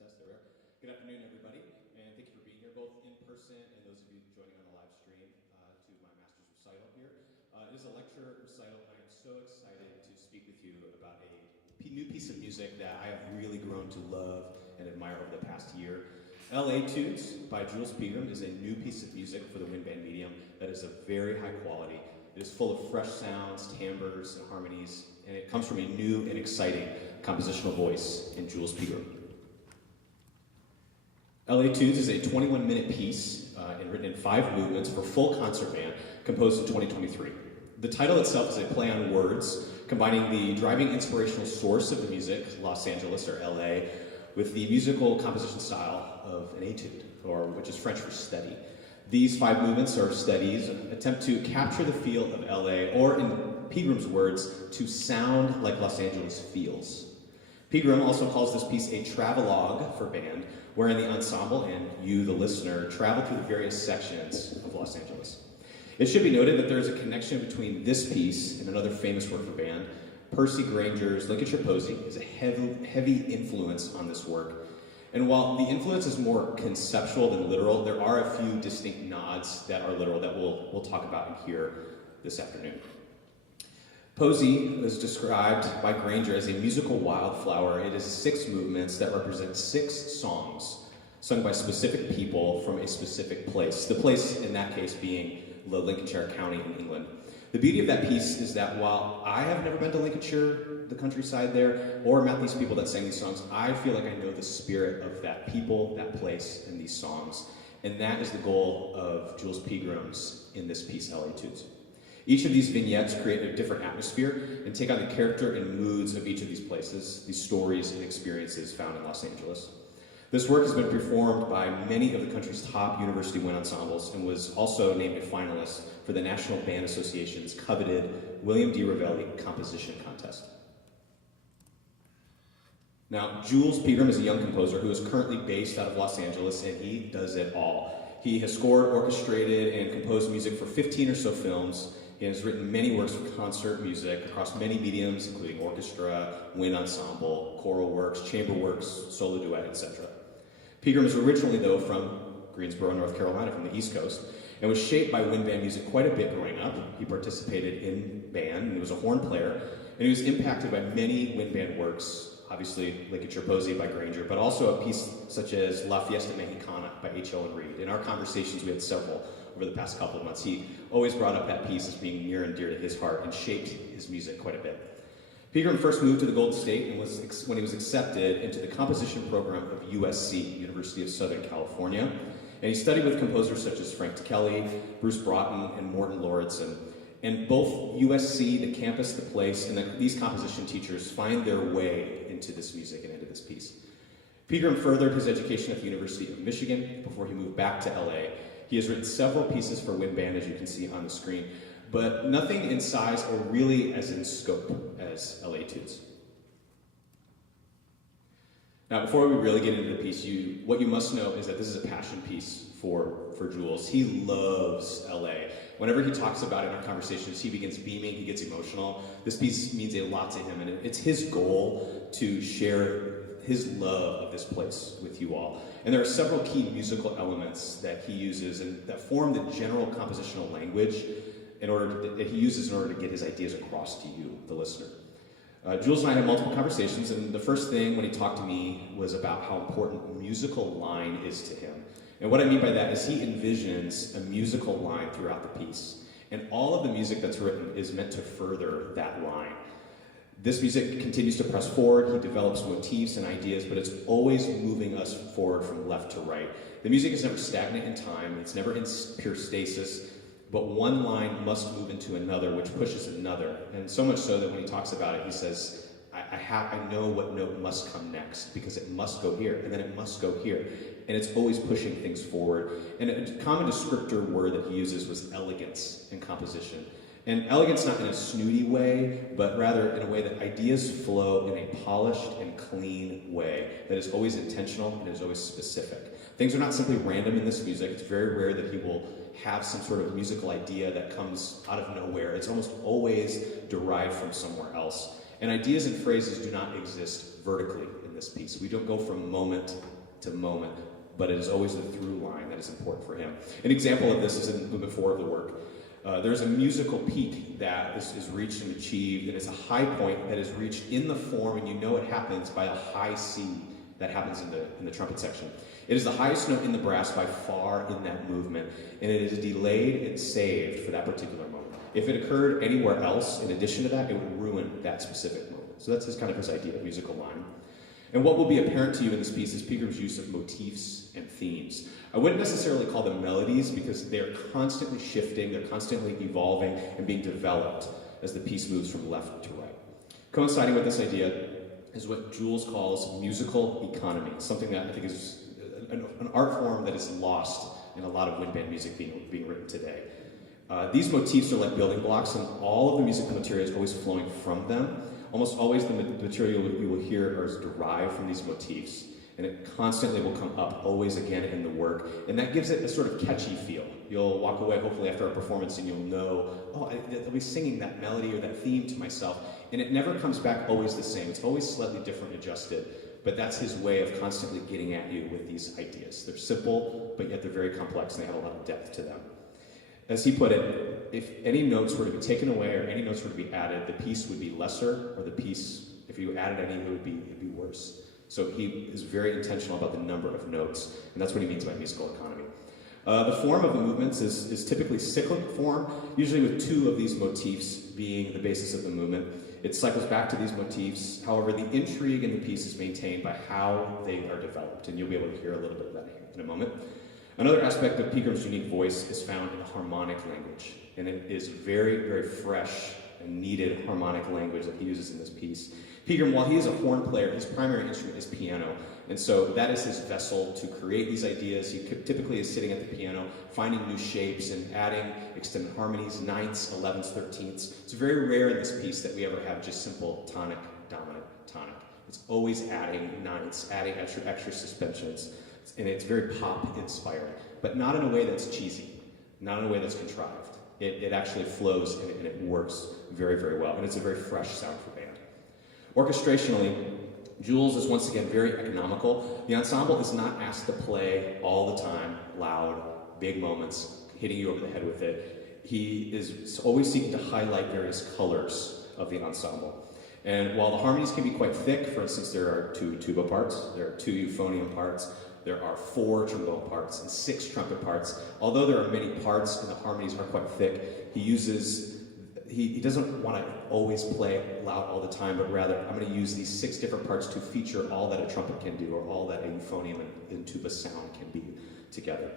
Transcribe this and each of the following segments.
Test. There we are. Good afternoon, everybody, and thank you for being here, both in person and those of you joining on the live stream to my master's recital here. It is a lecture recital, and I am so excited to speak with you about a new piece of music that I have really grown to love and admire over the past year. L.A. Tunes by Jules Pegram is a new piece of music for the wind band medium that is of very high quality. It is full of fresh sounds, timbres, and harmonies, and it comes from a new and exciting compositional voice in Jules Pegram. L.A. Tunes is a 21-minute piece and written in 5 movements for full concert band, composed in 2023. The title itself is a play on words, combining the driving inspirational source of the music, Los Angeles or L.A., with the musical composition style of an etude, which is French for steady. These 5 movements or steadies attempt to capture the feel of L.A., or in Pegram's words, to sound like Los Angeles feels. Pegram also calls this piece a travelogue for band, wherein the ensemble and you, the listener, travel through the various sections of Los Angeles. It should be noted that there is a connection between this piece and another famous work for band. Percy Grainger's Lincolnshire Posy is a heavy influence on this work. And while the influence is more conceptual than literal, there are a few distinct nods that are literal that we'll talk about and hear this afternoon. Posy is described by Grainger as a musical wildflower. It is 6 movements that represent 6 songs sung by specific people from a specific place. The place, in that case, being the Lincolnshire County in England. The beauty of that piece is that while I have never been to Lincolnshire, the countryside there, or met these people that sang these songs, I feel like I know the spirit of that people, that place, and these songs. And that is the goal of Jules Pegram's in this piece, L.A. Tunes. Each of these vignettes create a different atmosphere and take on the character and moods of each of these places, these stories and experiences found in Los Angeles. This work has been performed by many of the country's top university wind ensembles and was also named a finalist for the National Band Association's coveted William D. Ravelli Composition Contest. Now, Jules Pegram is a young composer who is currently based out of Los Angeles, and he does it all. He has scored, orchestrated, and composed music for 15 or so films. He has written many works for concert music across many mediums, including orchestra, wind ensemble, choral works, chamber works, solo duet, etc. Pegram is originally, though, from Greensboro, North Carolina, from the East Coast, and was shaped by wind band music quite a bit growing up. He participated in band, and he was a horn player, and he was impacted by many wind band works, obviously Lincolnshire Posy by Grainger, but also a piece such as La Fiesta Mexicana by H. Owen Reed. In our conversations, we had several over the past couple of months. He always brought up that piece as being near and dear to his heart and shaped his music quite a bit. Pegram first moved to the Golden State and when he was accepted into the composition program of USC, University of Southern California. And he studied with composers such as Frank Kelly, Bruce Broughton, and Morton Lauridsen. And both USC, the campus, the place, and these composition teachers find their way into this music and into this piece. Pegram furthered his education at the University of Michigan before he moved back to LA. He has written several pieces for wind band, as you can see on the screen, but nothing in size or really as in scope as L.A. Tunes. Now, before we really get into the piece, what you must know is that this is a passion piece for Jules. He loves L.A. Whenever he talks about it in our conversations, he begins beaming, he gets emotional. This piece means a lot to him, and it's his goal to share his love of this place with you all. And there are several key musical elements that he uses and that form the general compositional language that he uses in order to get his ideas across to you, the listener. Jules and I had multiple conversations, and the first thing when he talked to me was about how important musical line is to him. And what I mean by that is he envisions a musical line throughout the piece. And all of the music that's written is meant to further that line. This music continues to press forward. He develops motifs and ideas, but it's always moving us forward from left to right. The music is never stagnant in time. It's never in pure stasis, but one line must move into another, which pushes another. And so much so that when he talks about it, he says, I know what note must come next because it must go here, and then it must go here. And it's always pushing things forward. And a common descriptor word that he uses was elegance in composition. And elegance not in a snooty way, but rather in a way that ideas flow in a polished and clean way that is always intentional and is always specific. Things are not simply random in this music. It's very rare that he will have some sort of musical idea that comes out of nowhere. It's almost always derived from somewhere else. And ideas and phrases do not exist vertically in this piece. We don't go from moment to moment, but it is always the through line that is important for him. An example of this is in movement 4 of the work. There's a musical peak that is reached and achieved, and it's a high point that is reached in the form, and you know it happens by a high C that happens in the trumpet section. It is the highest note in the brass by far in that movement, and it is delayed and saved for that particular moment. If it occurred anywhere else in addition to that, it would ruin that specific moment. So that's kind of his idea of musical line. And what will be apparent to you in this piece is Peagram's use of motifs and themes. I wouldn't necessarily call them melodies because they're constantly shifting, they're constantly evolving and being developed as the piece moves from left to right. Coinciding with this idea is what Jules calls musical economy, something that I think is an art form that is lost in a lot of wind band music being written today. These motifs are like building blocks, and all of the musical material is always flowing from them. Almost always the material you will hear is derived from these motifs, and it constantly will come up always again in the work, and that gives it a sort of catchy feel. You'll walk away hopefully after a performance and you'll know, oh, I'll be singing that melody or that theme to myself, and it never comes back always the same. It's always slightly different, adjusted, but that's his way of constantly getting at you with these ideas. They're simple, but yet they're very complex, and they have a lot of depth to them. As he put it, if any notes were to be taken away or any notes were to be added, the piece would be lesser, or the piece, if you added any, it'd be worse. So he is very intentional about the number of notes, and that's what he means by musical economy. The form of the movements is typically cyclic form, usually with 2 of these motifs being the basis of the movement. It cycles back to these motifs. However, the intrigue in the piece is maintained by how they are developed, and you'll be able to hear a little bit of that in a moment. Another aspect of Peagram's unique voice is found in the harmonic language, and it is very, very fresh and needed harmonic language that he uses in this piece. Peagram, while he is a horn player, his primary instrument is piano, and so that is his vessel to create these ideas. He typically is sitting at the piano, finding new shapes and adding extended harmonies, ninths, 11ths, 13ths. It's very rare in this piece that we ever have just simple tonic, dominant, tonic. It's always adding ninths, adding extra suspensions. And it's very pop-inspired, but not in a way that's cheesy, not in a way that's contrived. It actually flows and it works very, very well, and it's a very fresh sound for band. Orchestrationally, Jules is once again very economical. The ensemble is not asked to play all the time, loud, big moments, hitting you over the head with it. He is always seeking to highlight various colors of the ensemble. And while the harmonies can be quite thick, for instance, there are 2 tuba parts, there are 2 euphonium parts, there are 4 trombone parts and 6 trumpet parts. Although there are many parts and the harmonies are quite thick, he doesn't want to always play loud all the time, but rather, I'm going to use these 6 different parts to feature all that a trumpet can do, or all that a euphonium and tuba sound can be together.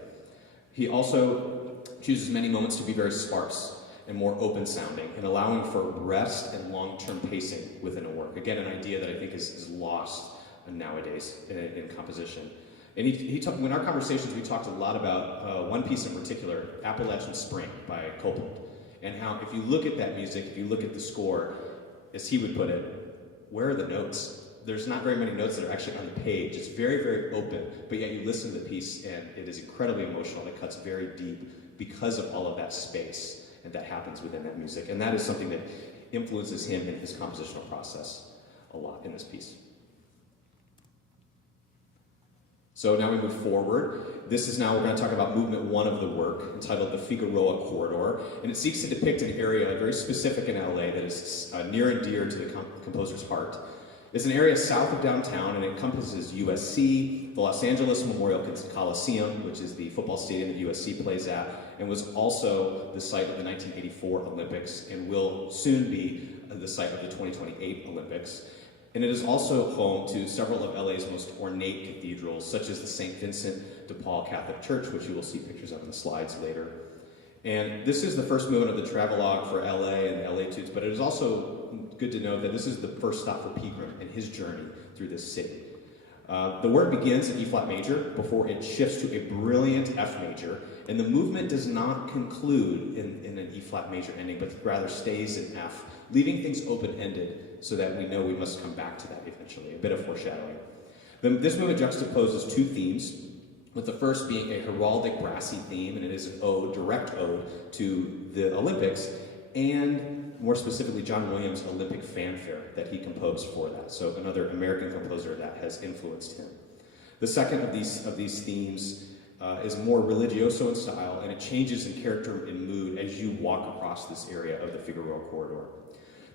He also chooses many moments to be very sparse and more open sounding, and allowing for rest and long-term pacing within a work. Again, an idea that I think is lost nowadays in composition. And in our conversations, we talked a lot about one piece in particular, Appalachian Spring by Copland, and how if you look at that music, if you look at the score, as he would put it, where are the notes? There's not very many notes that are actually on the page. It's very, very open, but yet you listen to the piece and it is incredibly emotional. It cuts very deep because of all of that space and that happens within that music. And that is something that influences him in his compositional process a lot in this piece. So now we move forward. We're going to talk about movement 1 of the work, entitled The Figueroa Corridor, and it seeks to depict an area very specific in LA that is near and dear to the composer's heart. It's an area south of downtown, and it encompasses USC, the Los Angeles Memorial Coliseum, which is the football stadium that USC plays at, and was also the site of the 1984 Olympics, and will soon be the site of the 2028 Olympics. And it is also home to several of LA's most ornate cathedrals, such as the St. Vincent de Paul Catholic Church, which you will see pictures of in the slides later. And this is the first movement of the travelogue for LA and the LA-tudes, but it is also good to know that this is the first stop for Peagram in his journey through this city. The work begins in E-flat major before it shifts to a brilliant F major, and the movement does not conclude in an E-flat major ending, but rather stays in F, leaving things open-ended so that we know we must come back to that eventually, a bit of foreshadowing. This movement juxtaposes 2 themes, with the first being a heraldic brassy theme, and it is an ode, direct ode, to the Olympics, and more specifically John Williams' Olympic Fanfare that he composed for that. So another American composer that has influenced him. The second of these themes is more religioso in style, and it changes in character and mood as you walk across this area of the Figueroa corridor.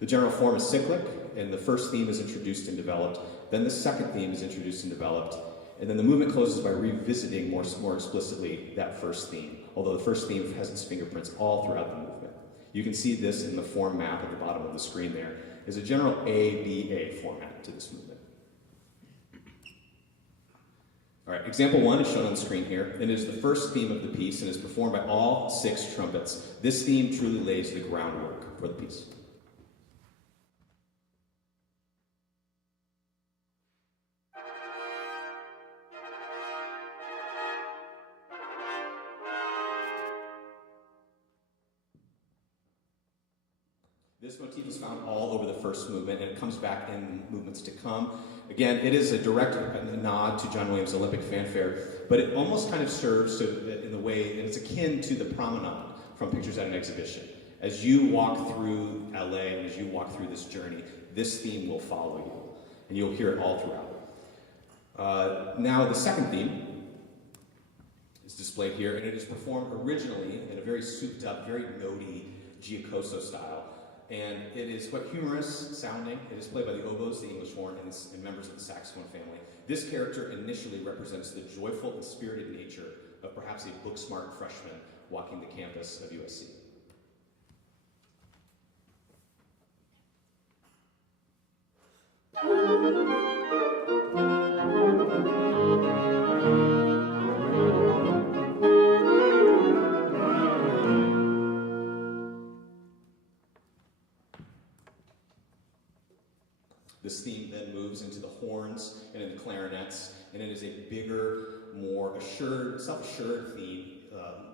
The general form is cyclic, and the first theme is introduced and developed, then the second theme is introduced and developed, and then the movement closes by revisiting more explicitly that first theme, although the first theme has its fingerprints all throughout the movement. You can see this in the form map at the bottom of the screen there. There's a general ABA format to this movement. All right, example 1 is shown on the screen here, and it is the first theme of the piece and is performed by all 6 trumpets. This theme truly lays the groundwork for the piece. This motif is found all over the first movement, and it comes back in movements to come. Again, it is a direct nod to John Williams' Olympic Fanfare, but it almost kind of serves in the way, and it's akin to the promenade from Pictures at an Exhibition. As you walk through LA, and as you walk through this journey, this theme will follow you, and you'll hear it all throughout. Now, the second theme is displayed here, and it is performed originally in a very souped up, very notey Giacoso style. And it is quite humorous sounding. It is played by the oboes, the English horn, and members of the saxophone family. This character initially represents the joyful and spirited nature of perhaps a book-smart freshman walking the campus of USC. This theme then moves into the horns and into clarinets, and it is a bigger, more assured, self-assured theme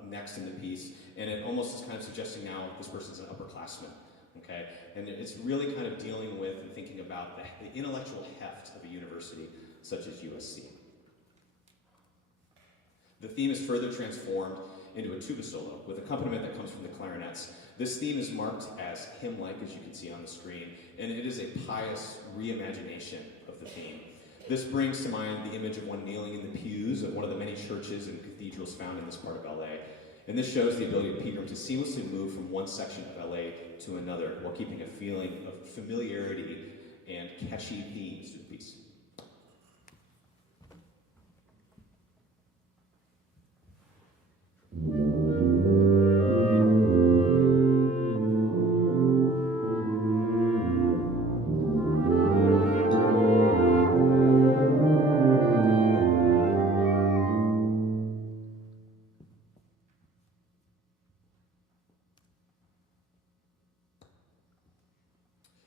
next in the piece, and it almost is kind of suggesting now this person's an upperclassman, okay? And it's really kind of dealing with and thinking about the intellectual heft of a university such as USC. The theme is further transformed into a tuba solo with accompaniment that comes from the clarinets. This theme is marked as hymn-like, as you can see on the screen, and it is a pious reimagination of the theme. This brings to mind the image of one kneeling in the pews of one of the many churches and cathedrals found in this part of LA. And this shows the ability of Pegram to seamlessly move from one section of LA to another while keeping a feeling of familiarity and catchy themes to the piece.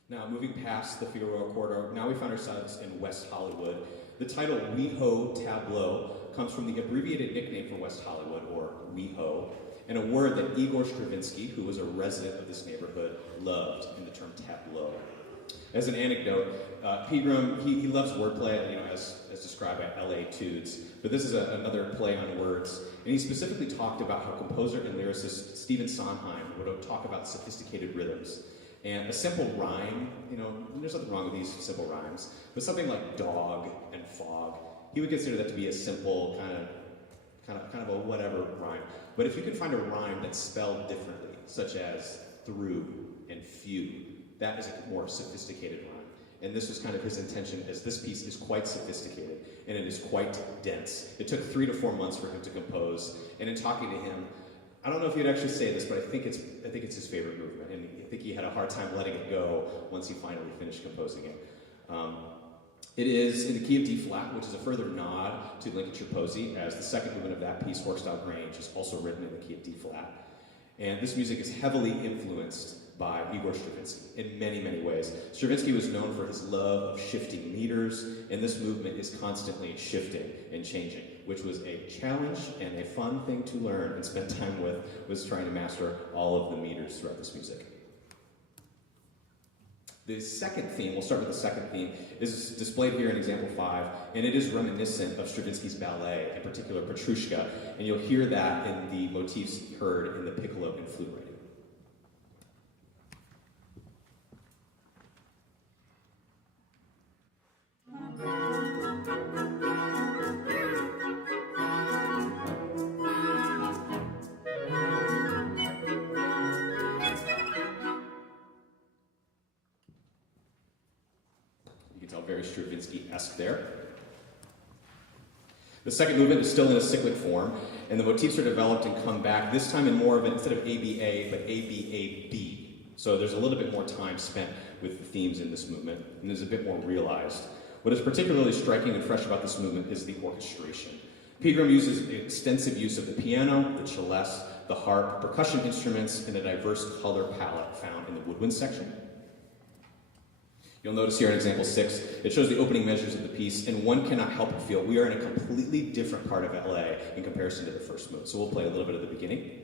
Now, moving past the Figueroa corridor, now we find ourselves in West Hollywood. The title WeHo Tableau comes from the abbreviated nickname for West Hollywood, or WeHo, and a word that Igor Stravinsky, who was a resident of this neighborhood, loved in the term tableau. As an anecdote, Pegram, he loves wordplay, as described by L.A. Tudes, but this is another play on words. And he specifically talked about how composer and lyricist Stephen Sondheim would talk about sophisticated rhythms. And a simple rhyme, there's nothing wrong with these simple rhymes, but something like dog and fog, he would consider that to be a simple kind of a whatever rhyme. But if you can find a rhyme that's spelled differently, such as through and few, that is a more sophisticated rhyme. And this was kind of his intention, as this piece is quite sophisticated and it is quite dense. It took 3 to 4 months for him to compose, and in talking to him, I don't know if he'd actually say this, but I think it's his favorite movement, and I think he had a hard time letting it go once he finally finished composing it. It is in the key of D flat, which is a further nod to Lincolnshire Posy, as the second movement of that piece, Horsestyle Grange, is also written in the key of D flat. And this music is heavily influenced by Igor Stravinsky in many, many ways. Stravinsky was known for his love of shifting meters, and this movement is constantly shifting and changing, which was a challenge and a fun thing to learn and spend time with, was trying to master all of the meters throughout this music. The second theme, we'll start with the second theme, is displayed here in example 5, and it is reminiscent of Stravinsky's ballet, in particular Petrushka, and you'll hear that in the motifs heard in the piccolo and flute writing. very Stravinsky-esque there. The second movement is still in a cyclic form, and the motifs are developed and come back, this time in more of an, instead of ABA, but ABAB. So there's a little bit more time spent with the themes in this movement, and there's a bit more realized. What is particularly striking and fresh about this movement is the orchestration. Pegram uses extensive use of the piano, the celeste, the harp, percussion instruments, and a diverse color palette found in the woodwind section. You'll notice here in example 6, it shows the opening measures of the piece, and one cannot help but feel we are in a completely different part of LA in comparison to the first movement. So we'll play a little bit of the beginning.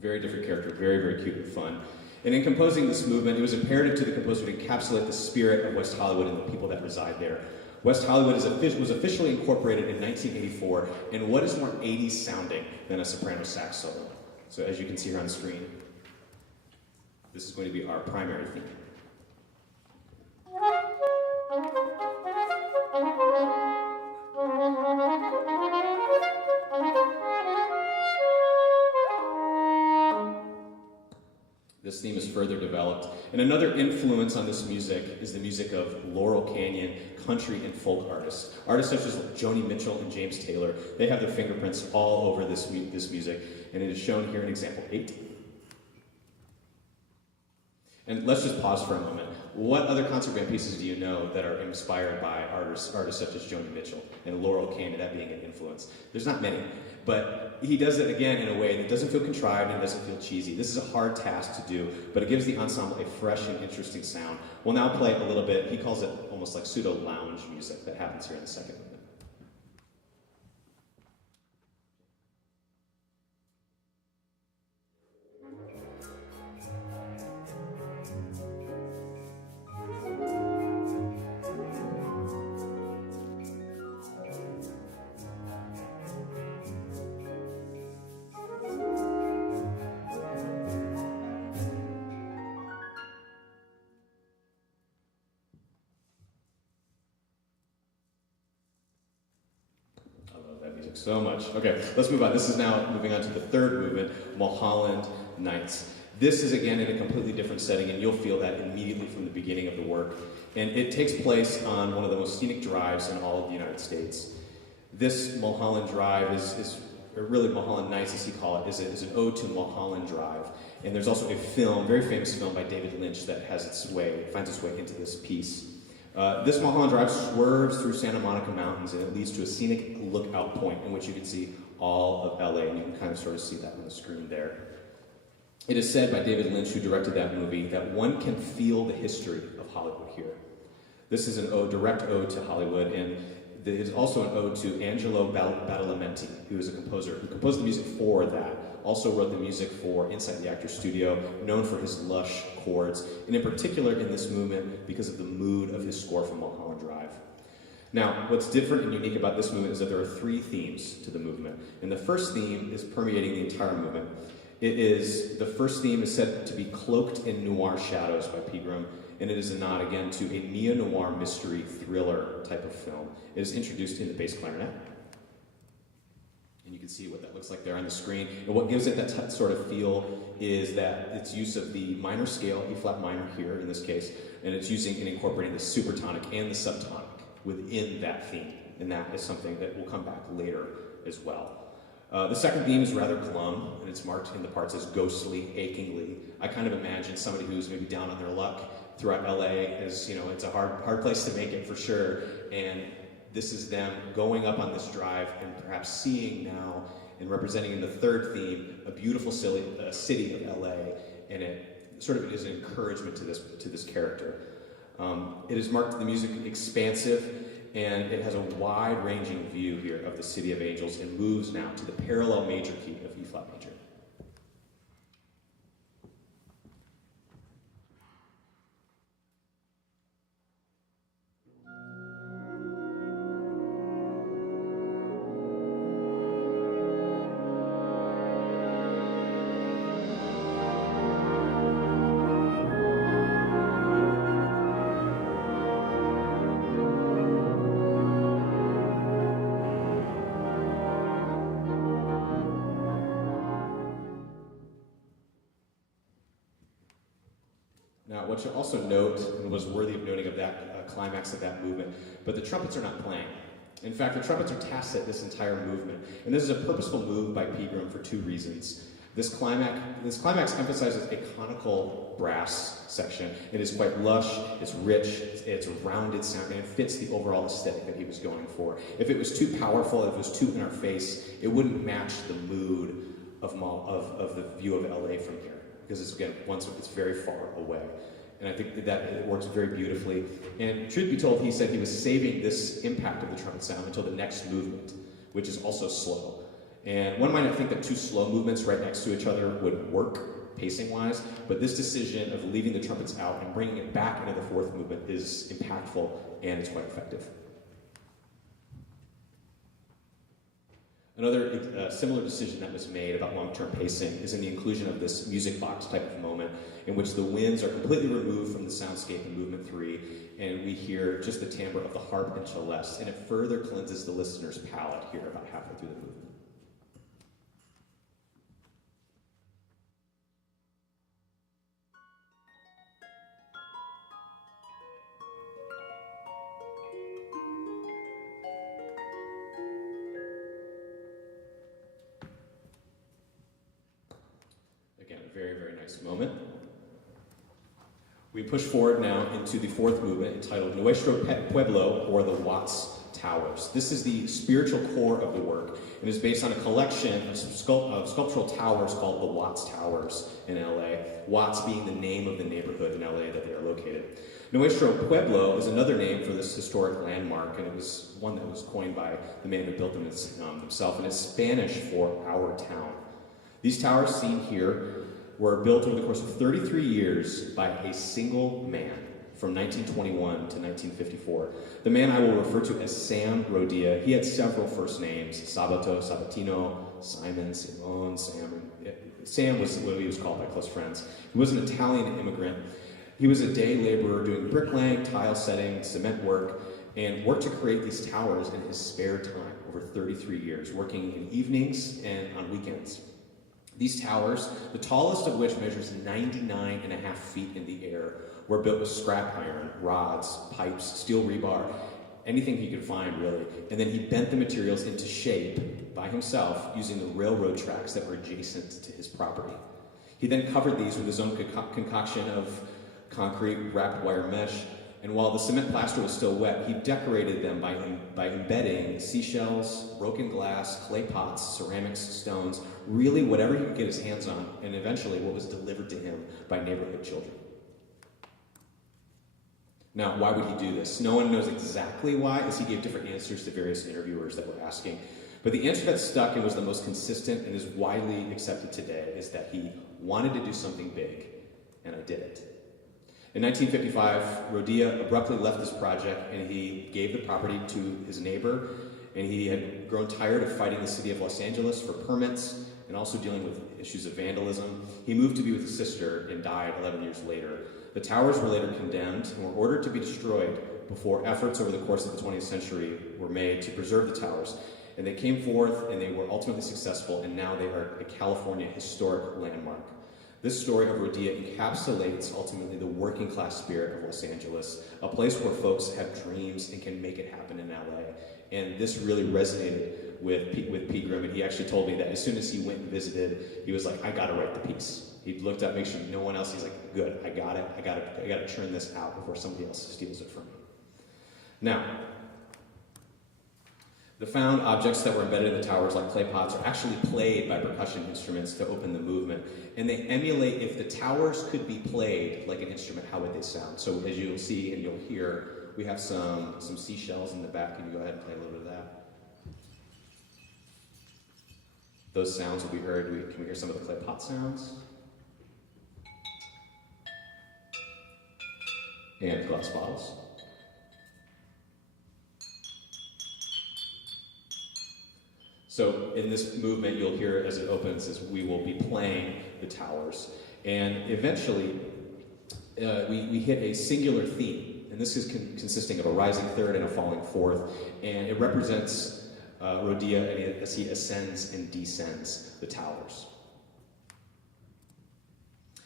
Very different character, very, very cute and fun. And in composing this movement, it was imperative to the composer to encapsulate the spirit of West Hollywood and the people that reside there. West Hollywood was officially incorporated in 1984, and what is more 80s sounding than a soprano sax solo? So as you can see here on the screen, this is going to be our primary theme. This theme is further developed. And another influence on this music is the music of Laurel Canyon country and folk artists. Artists such as Joni Mitchell and James Taylor, they have their fingerprints all over this music, and it is shown here in example 8. And let's just pause for a moment. What other concert band pieces do you know that are inspired by artists such as Joni Mitchell and Laurel Canyon, that being an influence? There's not many, but he does it again in a way that doesn't feel contrived and doesn't feel cheesy. This is a hard task to do, but it gives the ensemble a fresh and interesting sound. We'll now play a little bit, he calls it almost like pseudo-lounge music that happens here in the second movement. So much. Okay, let's move on. This is now moving on to the third movement, Mulholland Nights. This is again in a completely different setting, and you'll feel that immediately from the beginning of the work. And it takes place on one of the most scenic drives in all of the United States. This Mulholland Drive or really Mulholland Nights as he calls it, is an ode to Mulholland Drive. And there's also a film, very famous film by David Lynch that finds its way into this piece. This Mulholland Drive swerves through Santa Monica Mountains, and it leads to a scenic lookout point in which you can see all of LA, and you can kind of sort of see that on the screen there. It is said by David Lynch, who directed that movie, that one can feel the history of Hollywood here. This is a direct ode to Hollywood, and it is also an ode to Angelo Badalamenti, who is a composer who composed the music for that. Also wrote the music for Inside the Actor's Studio, known for his lush chords, and in particular in this movement because of the mood of his score for Mulholland Drive. Now, what's different and unique about this movement is that there are 3 themes to the movement, and the first theme is permeating the entire movement. The first theme is said to be cloaked in noir shadows by Pegram, and it is a nod again to a neo-noir mystery thriller type of film. It is introduced in the bass clarinet. And you can see what that looks like there on the screen. And what gives it that sort of feel is that its use of the minor scale, E-flat minor here in this case, and it's using and incorporating the supertonic and the subtonic within that theme. And that is something that will come back later as well. The second theme is rather glum, and it's marked in the parts as ghostly, achingly. I kind of imagine somebody who's maybe down on their luck throughout LA, as you know, it's a hard place to make it for sure, and this is them going up on this drive and perhaps seeing now and representing in the third theme a beautiful city of LA, and it sort of is an encouragement to this character. It is marked the music expansive, and it has a wide-ranging view here of the City of Angels and moves now to the parallel major key of E-flat major. Now, what you'll also note, and was worthy of noting of that climax of that movement, but the trumpets are not playing. In fact, the trumpets are tacit this entire movement, and this is a purposeful move by Pegram for two reasons. This climax emphasizes a conical brass section. It is quite lush, it's rich, it's a rounded sound, and it fits the overall aesthetic that he was going for. If it was too powerful, if it was too in our face, it wouldn't match the mood of the view of LA from here, because it's, again, it's very far away. And I think that it works very beautifully. And truth be told, he said he was saving this impact of the trumpet sound until the next movement, which is also slow. And one might not think that two slow movements right next to each other would work pacing-wise, but this decision of leaving the trumpets out and bringing it back into the fourth movement is impactful, and it's quite effective. Another similar decision that was made about long-term pacing is in the inclusion of this music box type of moment in which the winds are completely removed from the soundscape in movement 3, and we hear just the timbre of the harp and celeste, and it further cleanses the listener's palate here about halfway through the movement. Again, a very, very nice moment. We push forward now into the fourth movement entitled Nuestro Pueblo, or the Watts Towers. This is the spiritual core of the work and is based on a collection of sculptural towers called the Watts Towers in LA, Watts being the name of the neighborhood in LA that they are located. Nuestro Pueblo is another name for this historic landmark, and it was one that was coined by the man who built them himself, and it's Spanish for our town. These towers seen here were built over the course of 33 years by a single man from 1921 to 1954. The man I will refer to as Sam Rodia. He had several first names: Sabato, Sabatino, Simon, Simone, Sam. Sam was what he was called by close friends. He was an Italian immigrant. He was a day laborer doing bricklaying, tile setting, cement work, and worked to create these towers in his spare time over 33 years, working in evenings and on weekends. These towers, the tallest of which measures 99.5 feet in the air, were built with scrap iron, rods, pipes, steel rebar, anything he could find, really. And then he bent the materials into shape by himself using the railroad tracks that were adjacent to his property. He then covered these with his own concoction of concrete, wrapped wire mesh, and while the cement plaster was still wet, he decorated them by embedding seashells, broken glass, clay pots, ceramics, stones, really whatever he could get his hands on, and eventually what was delivered to him by neighborhood children. Now, why would he do this? No one knows exactly why, as he gave different answers to various interviewers that were asking. But the answer that stuck and was the most consistent and is widely accepted today is that he wanted to do something big, and I did it. In 1955, Rodia abruptly left this project and he gave the property to his neighbor, and he had grown tired of fighting the city of Los Angeles for permits and also dealing with issues of vandalism. He moved to be with his sister and died 11 years later. The towers were later condemned and were ordered to be destroyed before efforts over the course of the 20th century were made to preserve the towers. And they came forth and they were ultimately successful, and now they are a California historic landmark. This story of Rodia encapsulates ultimately the working class spirit of Los Angeles, a place where folks have dreams and can make it happen in LA. And this really resonated with Pegram, and he actually told me that as soon as he went and visited, he was like, I gotta write the piece. He looked up, make sure no one else, he's like, good, I got it, I gotta churn this out before somebody else steals it from me. Now, the found objects that were embedded in the towers, like clay pots, are actually played by percussion instruments to open the movement. And they emulate, if the towers could be played like an instrument, how would they sound? So as you'll see and you'll hear, we have some seashells in the back. Can you go ahead and play a little bit of that? Those sounds will be heard. Can we hear some of the clay pot sounds? And glass bottles. So in this movement, you'll hear as it opens, as we will be playing the towers. And eventually, we hit a singular theme. And this is consisting of a rising third and a falling fourth. And it represents Rodia as he ascends and descends the towers.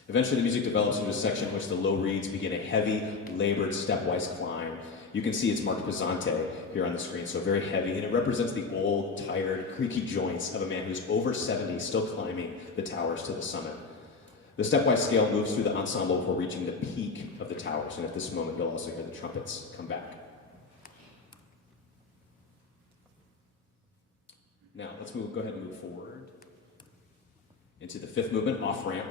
Eventually, the music develops into a section in which the low reeds begin a heavy, labored, stepwise climb. You can see it's marked pesante here on the screen, so very heavy, and it represents the old, tired, creaky joints of a man who's over 70, still climbing the towers to the summit. The stepwise scale moves through the ensemble before reaching the peak of the towers, and at this moment, you'll also hear the trumpets come back. Now, go ahead and move forward into the fifth movement, off-ramp.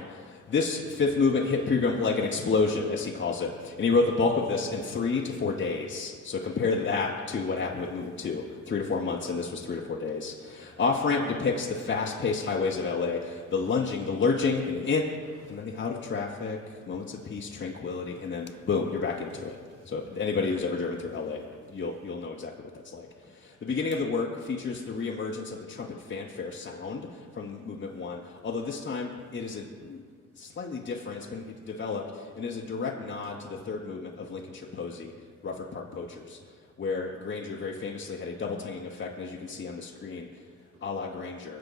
This fifth movement hit Pegram like an explosion, as he calls it, and he wrote the bulk of this in 3 to 4 days. So compare that to what happened with movement 2, 3 to 4 months, and this was 3 to 4 days. Off-ramp depicts the fast-paced highways of LA, the lunging, the lurching, and in, and then the out of traffic, moments of peace, tranquility, and then boom, you're back into it. So anybody who's ever driven through LA, you'll know exactly what that's like. The beginning of the work features the reemergence of the trumpet fanfare sound from movement 1, although this time it is a slightly different, it's been developed, and is a direct nod to the third movement of Lincolnshire Posy, Rufford Park Poachers, where Granger very famously had a double-tonguing effect, and as you can see on the screen, a la Granger.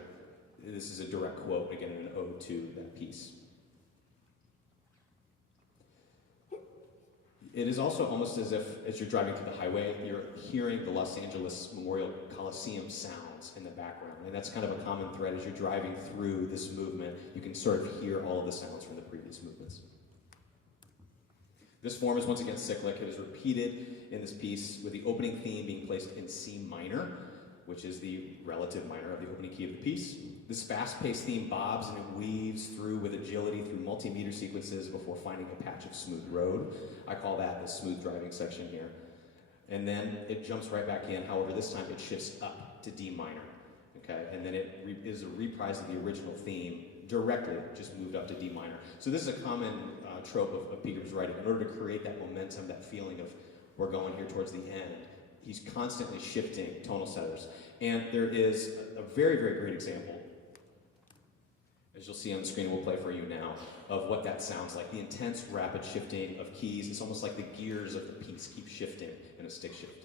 This is a direct quote, again, an ode to that piece. It is also almost as if, as you're driving through the highway, you're hearing the Los Angeles Memorial Coliseum sounds in the background. And that's kind of a common thread as you're driving through this movement. You can sort of hear all of the sounds from the previous movements. This form is once again cyclic. It is repeated in this piece with the opening theme being placed in C minor, which is the relative minor of the opening key of the piece. This fast-paced theme bobs and it weaves through with agility through multimeter sequences before finding a patch of smooth road. I call that the smooth driving section here. And then it jumps right back in. However, this time it shifts up to D minor. Okay, and then it is a reprise of the original theme directly, just moved up to D minor. So this is a common trope of Peter's writing. In order to create that momentum, that feeling of we're going here towards the end, he's constantly shifting tonal setters. And there is a very, very great example, as you'll see on the screen, we'll play for you now, of what that sounds like. The intense, rapid shifting of keys. It's almost like the gears of the piece keep shifting in a stick shift.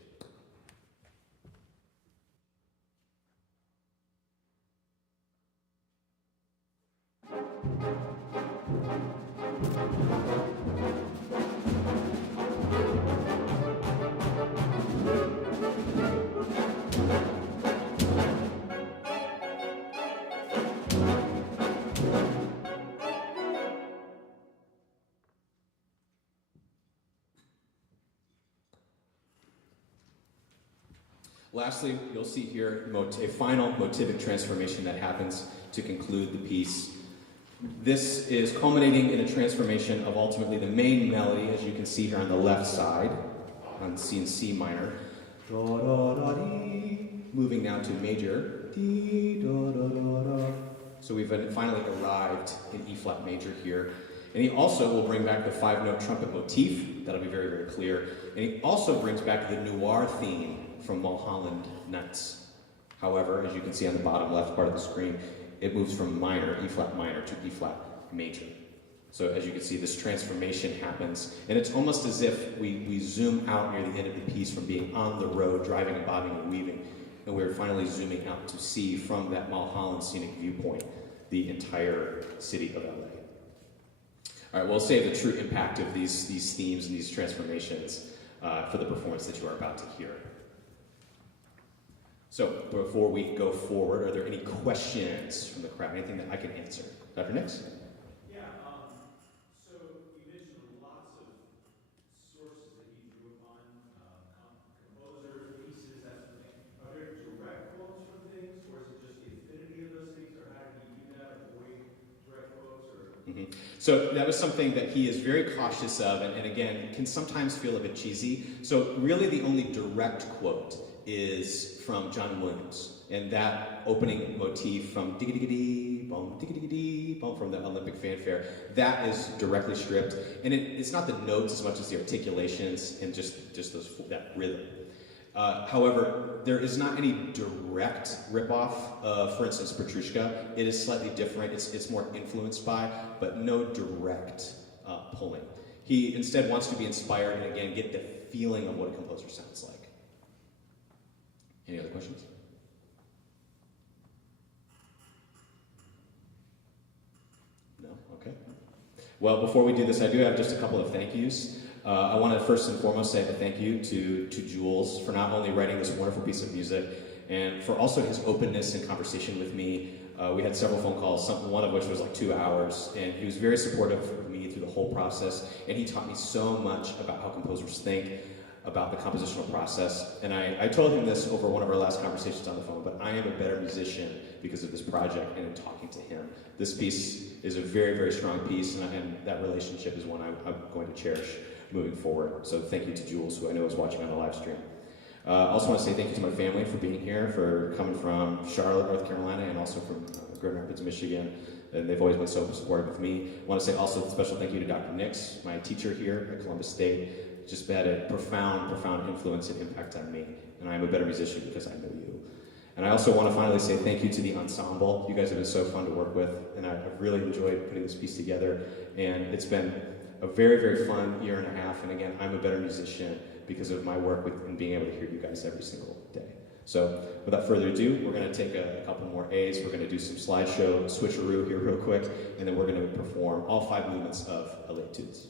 Lastly, you'll see here a final motivic transformation that happens to conclude the piece. This is culminating in a transformation of ultimately the main melody, as you can see here on the left side, on C minor, da, da, da, dee, moving now to major, dee, da, da, da, da. So we've finally arrived in E flat major here. And he also will bring back the 5-note trumpet motif, that'll be very, very clear. And he also brings back the noir theme from Mulholland Nights. However, as you can see on the bottom left part of the screen, it moves from minor, E flat minor, to E flat major. So as you can see, this transformation happens, and it's almost as if we zoom out near the end of the piece from being on the road, driving and bobbing and weaving, and we're finally zooming out to see from that Mulholland scenic viewpoint the entire city of LA. All right, we'll save the true impact of these themes and these transformations for the performance that you are about to hear. So, before we go forward, are there any questions from the crowd? Anything that I can answer? Dr. Nix? Yeah, so you mentioned lots of sources that he drew upon, composers, pieces, that sort of thing. Are there direct quotes from things, or is it just the affinity of those things, or how did he do that, avoid direct quotes? Or? So that was something that he is very cautious of, and again, can sometimes feel a bit cheesy. So really the only direct quote is from John Williams, and that opening motif from diggy-diggy-dee, bum, diggy-diggy-dee, bum, from the Olympic fanfare, that is directly stripped, and it's not the notes as much as the articulations and just that rhythm. However, there is not any direct ripoff of, for instance, Petrushka. It is slightly different. It's more influenced by, but no direct pulling. He instead wants to be inspired and again get the feeling of what a composer sounds like. Any other questions? No? Okay. Well, before we do this, I do have just a couple of thank yous. I want to first and foremost say a thank you to Jules for not only writing this wonderful piece of music, and for also his openness and conversation with me. We had several phone calls, one of which was like 2 hours, and he was very supportive of me through the whole process, and he taught me so much about how composers think, about the compositional process. And I told him this over one of our last conversations on the phone, but I am a better musician because of this project and in talking to him. This piece is a very, very strong piece, and that relationship is one I'm going to cherish moving forward. So thank you to Jules, who I know is watching on the live stream. I also want to say thank you to my family for being here, for coming from Charlotte, North Carolina, and also from Grand Rapids, Michigan. And they've always been so supportive of me. I want to say also a special thank you to Dr. Nix, my teacher here at Columbus State. Just had a profound, profound influence and impact on me. And I am a better musician because I know you. And I also want to finally say thank you to the ensemble. You guys have been so fun to work with, and I've really enjoyed putting this piece together. And it's been a very, very fun year and a half. And again, I'm a better musician because of my work with and being able to hear you guys every single day. So without further ado, we're going to take a couple more A's. We're going to do some slideshow switcheroo here real quick, and then we're going to perform all 5 movements of Etudes.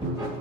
Thank you.